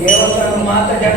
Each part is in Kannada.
ದೇವಸ್ಥಾನ ಮಾತ್ರ ಜನ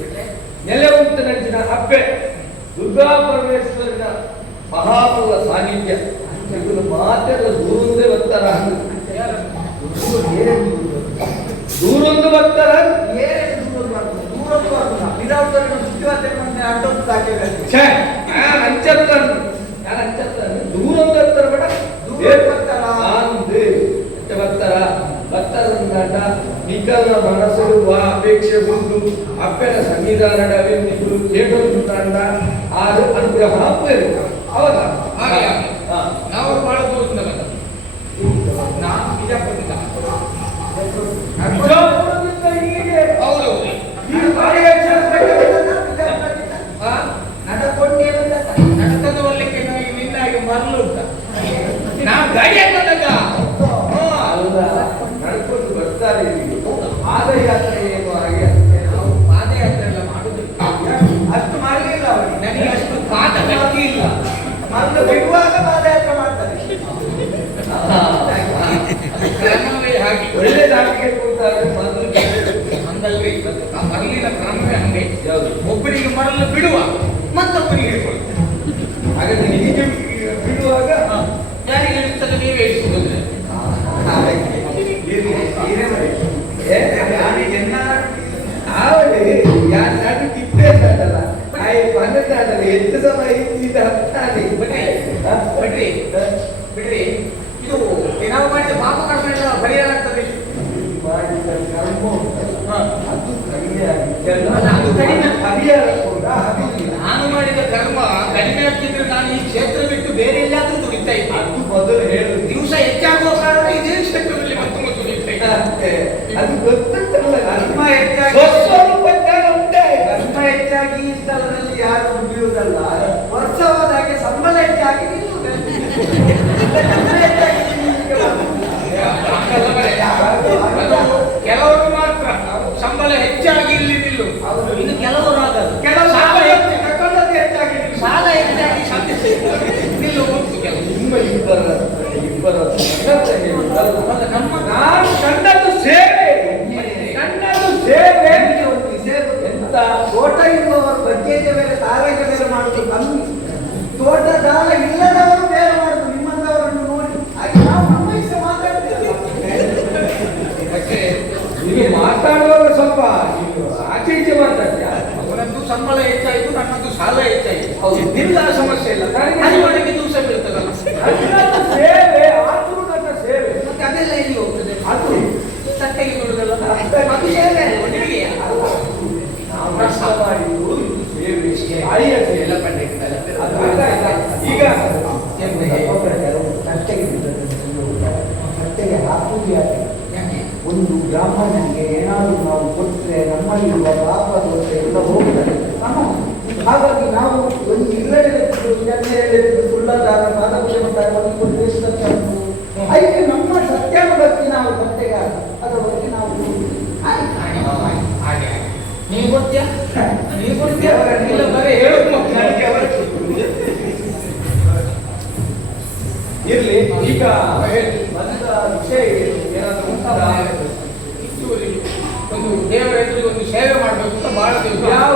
ನೆಲೆ ಉಂಟು ನಡೆಸಿದ ಅಪ್ಪೆ ದುರ್ಗಾ ಪರಮೇಶ್ವರಿನ ಮಹಾಪುರ ಸಾನ್ನಿಧ್ಯ. ಇವರು ಮಾತೆಲ್ಲ ದೂರೊಂದೇ ಬರ್ತಾರ. ದೂರೊಂದು ಬರ್ತಾರ. ದೂರೊಂದು ಬರ್ತಾರ. ಅಂಚತ್ತನ್ನು ನಿಖಲ್ನ ಮನಸ್ಸು ಆ ಅಪೇಕ್ಷೆ ಉಂಟು. ಅಪ್ಪನ ಸಂವಿಧಾನದ ಏಟೊಂದು ತಂಡ ಆ ಅನುಗ್ರಹ ಹೌದಾ? ಹಾಗೆ. ಯಾವ ಮಾಡಿ ಪಾಪ ಕರ್ಕೊಂಡು ಪರಿಹಾರಾಗ್ತದೆ ಅದು ಕಡಿಮೆ ಅದು ಕಡಿಮೆ. ಪರಿಹಾರ ನಾನು ಮಾಡಿದ ಕರ್ಮ ಕಡಿಮೆ ಆಗ್ತಿದ್ರೆ ನಾನು ಈ ಕ್ಷೇತ್ರ ಬಿಟ್ಟು ಬೇರೆ ಎಲ್ಲಾದ್ರೂ ದುಡಿತಾ ಇದ್ದೆ. ಅದು ಮೊದಲು ಹೇಳಿದೆ இருக்கிறார் ಒಂದು ದೇಶದಂತದ್ದು ಅದಕ್ಕೆ ನಮ್ಮ ಸತ್ಯನ ಬಗ್ಗೆ ನಾವು ಬಟ್ಟೆಗಾರ ಅದರ ಬಗ್ಗೆ ನಾವು ಇರ್ಲಿ ಈಗ ಬಂದ ವಿಷಯ ಏನಾದರೂ ಒಂದು ದೇವರ ಒಂದು ಸೇವೆ ಮಾಡಬೇಕು ಅಂತ ಬಹಳ ಯಾವ